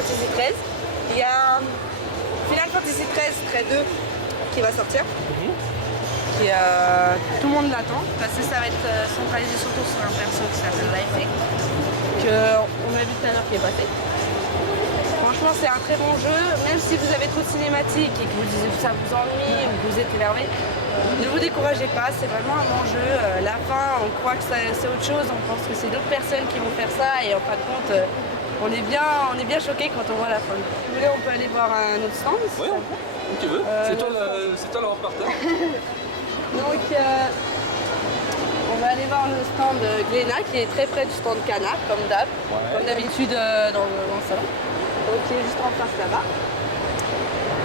Fantasy XIII. Il y a Final Fantasy XIII Trait 2 qui va sortir. Qui, tout le monde l'attend parce que ça va être centralisé surtout sur un perso qui s'appelle Life, qu'on a vu tout à l'heure qui est passé. Franchement, c'est un très bon jeu, même si vous avez trop de cinématiques et que ça vous ennuie ou que vous êtes énervé, ne vous découragez pas, c'est vraiment un bon jeu. La fin, on croit que c'est autre chose, on pense que c'est d'autres personnes qui vont faire ça et en fin de compte, on est bien choqué quand on voit la fin. Si vous voulez, on peut aller voir un autre stand. Oui, si tu veux. C'est toi le reporter. Donc, on va aller voir le stand Glénat qui est très près du stand Cana, comme d'hab, comme d'habitude dans le salon. Donc, qui est juste en face là-bas.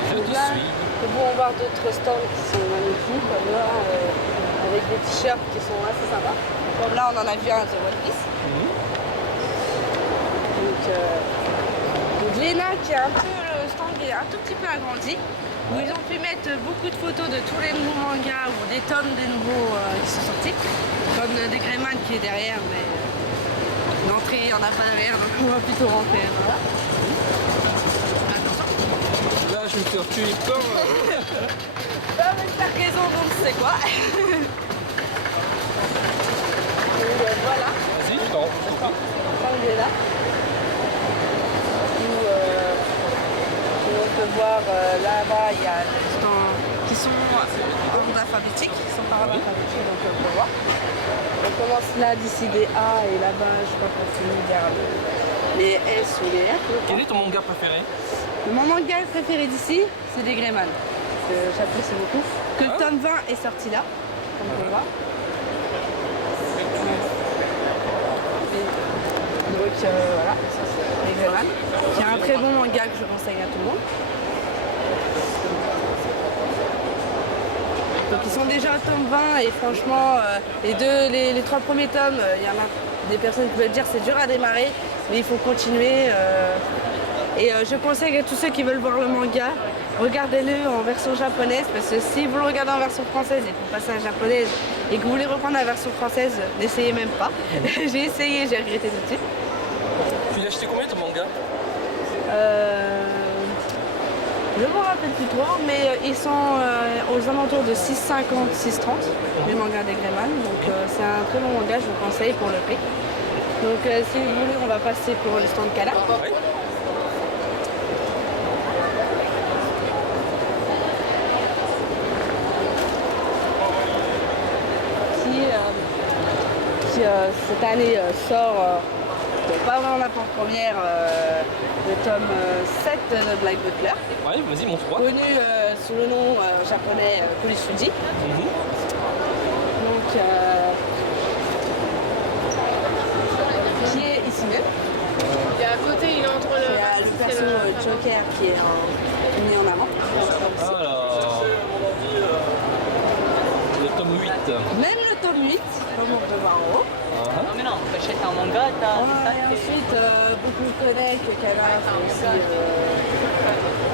Je te suis. Nous pouvons voir d'autres stands qui sont magnifiques, comme là, avec des t-shirts qui sont assez sympas. Comme là, on en a vu un de One Piece. Donc Glénat qui a un peu le stand qui est un tout petit peu agrandi, où ils ont pu mettre beaucoup de photos de tous les nouveaux mangas ou des tomes des nouveaux qui sont sortis, comme des Greyman qui est derrière, mais l'entrée on n'a pas un verre, donc on va plutôt rentrer. Voilà. Là, je me fais reculer comme... Pas avec ta raison, donc c'est quoi. Donc voilà. Vas-y, je t'en On est là. Où on peut voir là-bas, il y a des stands qui sont en ordre alphabétique, qui sont par ordre alphabétique, donc on peut voir. On commence là d'ici des A et là-bas, je crois qu'on finit vers les S ou les R. Quel est ton manga préféré? Mon manga préféré d'ici, c'est des Greyman, que j'apprécie beaucoup. Que le tome 20 est sorti là, comme on peut voir. Donc voilà, ça c'est les Greyman. C'est un très bon manga que je conseille à tout le monde. Donc ils sont déjà au tome 20 et franchement, les trois premiers tomes, il y en a des personnes qui peuvent dire c'est dur à démarrer, mais il faut continuer. Et je conseille à tous ceux qui veulent voir le manga, regardez-le en version japonaise, parce que si vous le regardez en version française et que vous passez à la japonaise et que vous voulez reprendre la version française, n'essayez même pas. J'ai essayé, j'ai regretté tout de suite. Tu l'as acheté combien ton manga? Je ne me rappelle plus trop, mais ils sont aux alentours de 6,50, 6,30, les mangas des Greyman. Donc c'est un très bon manga, je vous conseille pour le prix. Donc si vous voulez, on va passer pour le stand Kala. Oui. Qui cette année sort, pas vraiment la première, le tome 7 de Black Butler. Ouais, vas-y, montre-moi. Connu sous le nom japonais Kurisuji. Donc, qui est ici même. Et à côté, il est entre le... Il y a le perso Joker qui est mis en avant. Alors... Le tome 8. Même le tome 8, comme on peut voir en haut. Non mais non, t'achètes un manga, t'as Et ensuite, beaucoup connaissent que Kana fait aussi,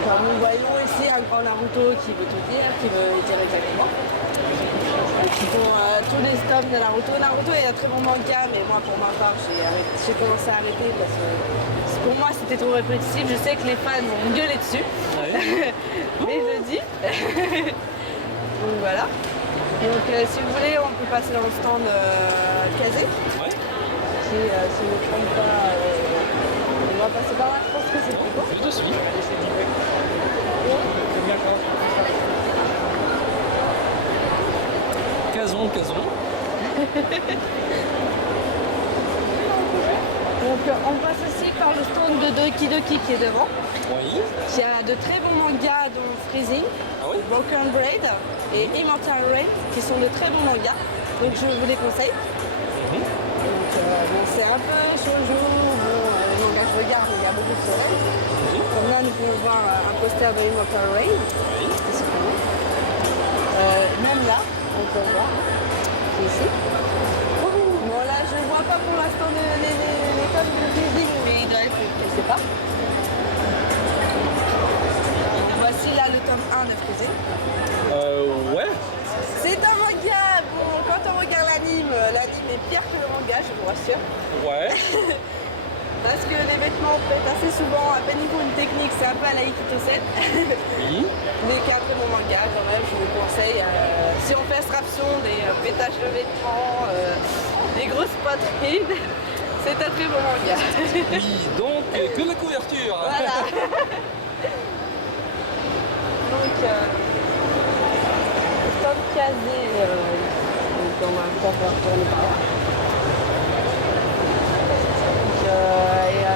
comme nous voyons ici, un grand Naruto qui veut tout dire, qui veut dire exactement. Qui font tous les tomes de Naruto. Naruto est un très bon manga, mais moi pour ma part, j'ai commencé à arrêter parce que pour moi c'était trop répétitif. Je sais que les fans vont me gueuler dessus, mais je le dis. Donc voilà. Donc si vous voulez, on peut passer dans le stand Kazé. Ouais. Si je ne me trompe pas, on va passer par là, je pense que c'est plus court. Je te suis. Cason. Donc on passe aussi par le stand de Doki Doki qui est devant. Oui. Qui a de très bons mangas dont Freezing, Broken Braid et Immortal Rain qui sont de très bons mangas. Donc je vous les conseille. Donc bon, c'est un peu shoujo, les mangas que je regarde, il y a beaucoup de soleil. Comme là nous pouvons voir un poster de Immortal Rain. Même là, on peut voir. C'est ici. Bon là je ne vois pas pour l'instant les tomes de Freezing, mais il doit être, je ne sais pas. Voici là le tome 1 de Freezing. Ouais. C'est un manga. Bon, quand on regarde l'anime est pire que le manga, je vous rassure. Ouais. Parce que les vêtements pètent assez souvent, à peine ils font une technique, c'est un peu à la Ikito-sen. Oui. Mais qu'après mon manga, quand même, je vous conseille, si on fait abstraction des pétages de vêtements, des grosses poitrines, c'est un très bon manga. Oui, donc que la couverture. Voilà. Donc, stop casé, donc on va pouvoir retourner par là.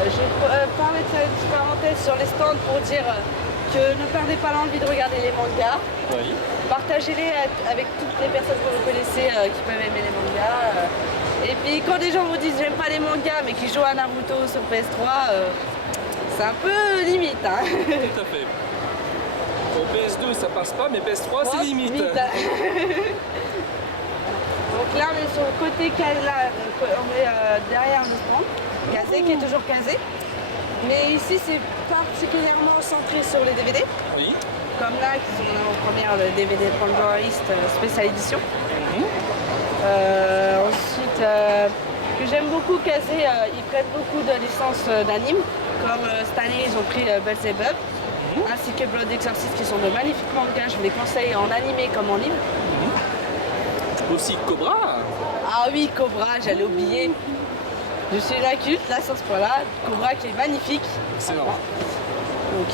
Je vais parler de cette petite parenthèse sur les stands pour dire que ne perdez pas l'envie de regarder les mangas. Oui. Partagez-les avec toutes les personnes que vous connaissez qui peuvent aimer les mangas. Et puis quand des gens vous disent j'aime pas les mangas mais qui jouent à Naruto sur PS3, c'est un peu limite. Hein. Tout à fait. Au PS2 ça passe pas, mais PS3 c'est limite. Donc là on est sur le côté là, on est derrière le stand, casé qui est toujours casé. Mais ici c'est particulièrement centré sur les DVD. Oui. Comme là qui sont en première le DVD Pandora East spécial édition. Ensuite, que j'aime beaucoup Kazé, ils prennent beaucoup de licences d'anime. Comme cette année ils ont pris Beelzebub, ainsi que Blood Exorcist qui sont de magnifiques mangas. Je vous les conseille en animé comme en livre. Aussi Cobra. Ah oui, Cobra, j'allais oublier. Je suis la culte là sur ce point-là. Cobra qui est magnifique. Excellent. Donc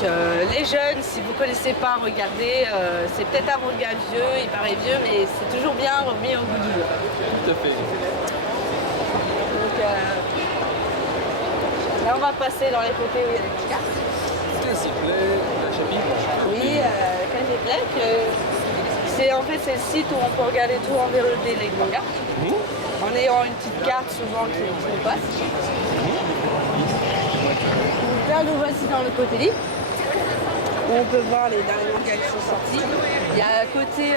les jeunes, si vous ne connaissez pas, regardez. C'est peut-être un manga vieux, il paraît vieux, mais c'est toujours bien remis au goût du jour. Tout à fait. Donc là on va passer dans les côtés où il y a des cartes. S'il vous plaît, la chapitre. Oui, Kajiplay, c'est en fait c'est le site où on peut regarder tout en VOD les mangas. En ayant une petite carte souvent qui nous passe. Donc là nous voici dans le côté libre. Où on peut voir les derniers mangas qui sont sortis. Il y a côté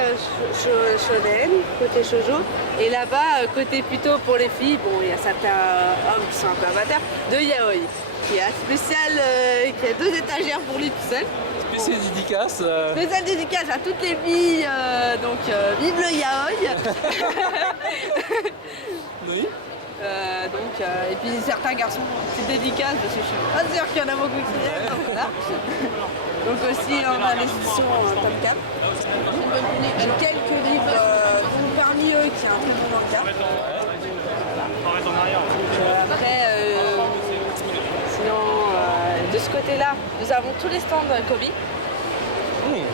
shonen, côté shoujo, et là-bas côté plutôt pour les filles, bon il y a certains hommes qui sont un peu amateurs, de yaoi, qui est un spécial, qui a 2 étagères pour lui tout seul. Spécial dédicace. Spécial dédicace à toutes les filles, donc vive le yaoi. Oui. Et puis certains garçons, c'est dédicace parce que je suis pas sûre qu'il y en a beaucoup qui viennent, donc voilà. Donc aussi on a l'édition Top Cap. Quelques livres, parmi eux qui a un très bon manga. Après, sinon de ce côté-là, nous avons tous les stands Kobe.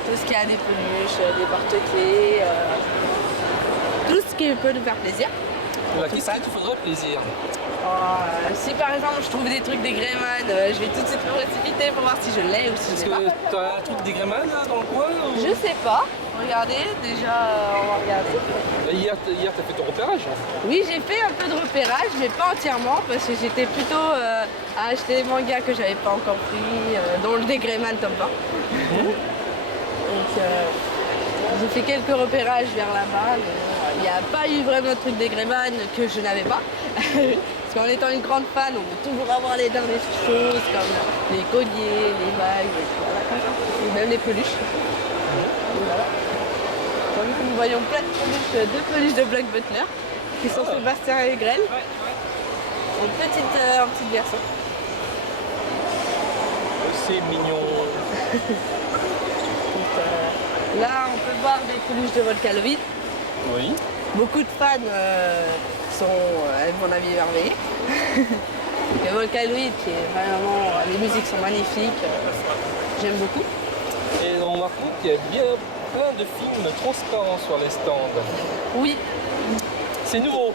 Tout ce qui a des peluches, des porte-clés, tout ce qui peut nous faire plaisir. Qu'est-ce qui te faudrait plaisir? Si par exemple je trouve des trucs des Greyman, je vais tout de suite me précipiter pour voir si je l'ai ou si je Est-ce l'ai pas. que tu as un truc des Greyman là dans le coin ou... Je sais pas. Regardez, déjà on va regarder. Hier t'as fait ton repérage. Oui, j'ai fait un peu de repérage, mais pas entièrement parce que j'étais plutôt à acheter des mangas que j'avais pas encore pris, dont le Greyman tome 20. Donc j'ai fait quelques repérages vers là-bas, mais il n'y a pas eu vraiment de truc des Greyman que je n'avais pas. Parce qu'en étant une grande fan, on peut toujours avoir les dernières choses comme les colliers, les bagues, et même les peluches. Voilà. Comme nous voyons plein de peluches, 2 peluches de Black Butler qui sont Sébastien et Grêle. En petite version. C'est mignon. Donc, là, on peut voir des peluches de Volcaloid. Oui. Beaucoup de fans sont, à mon avis, émerveillés. Le Volcaloid, qui est vraiment, les musiques sont magnifiques. J'aime beaucoup. Et on remarque qu'il y a bien plein de films transparents sur les stands. Oui. C'est nouveau.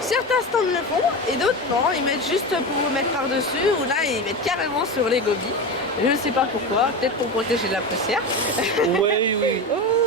Certains stands le font et d'autres non. Ils mettent juste pour vous mettre par-dessus ou là, ils mettent carrément sur les gobies. Je ne sais pas pourquoi. Peut-être pour protéger de la poussière. Oui, oui. Oh,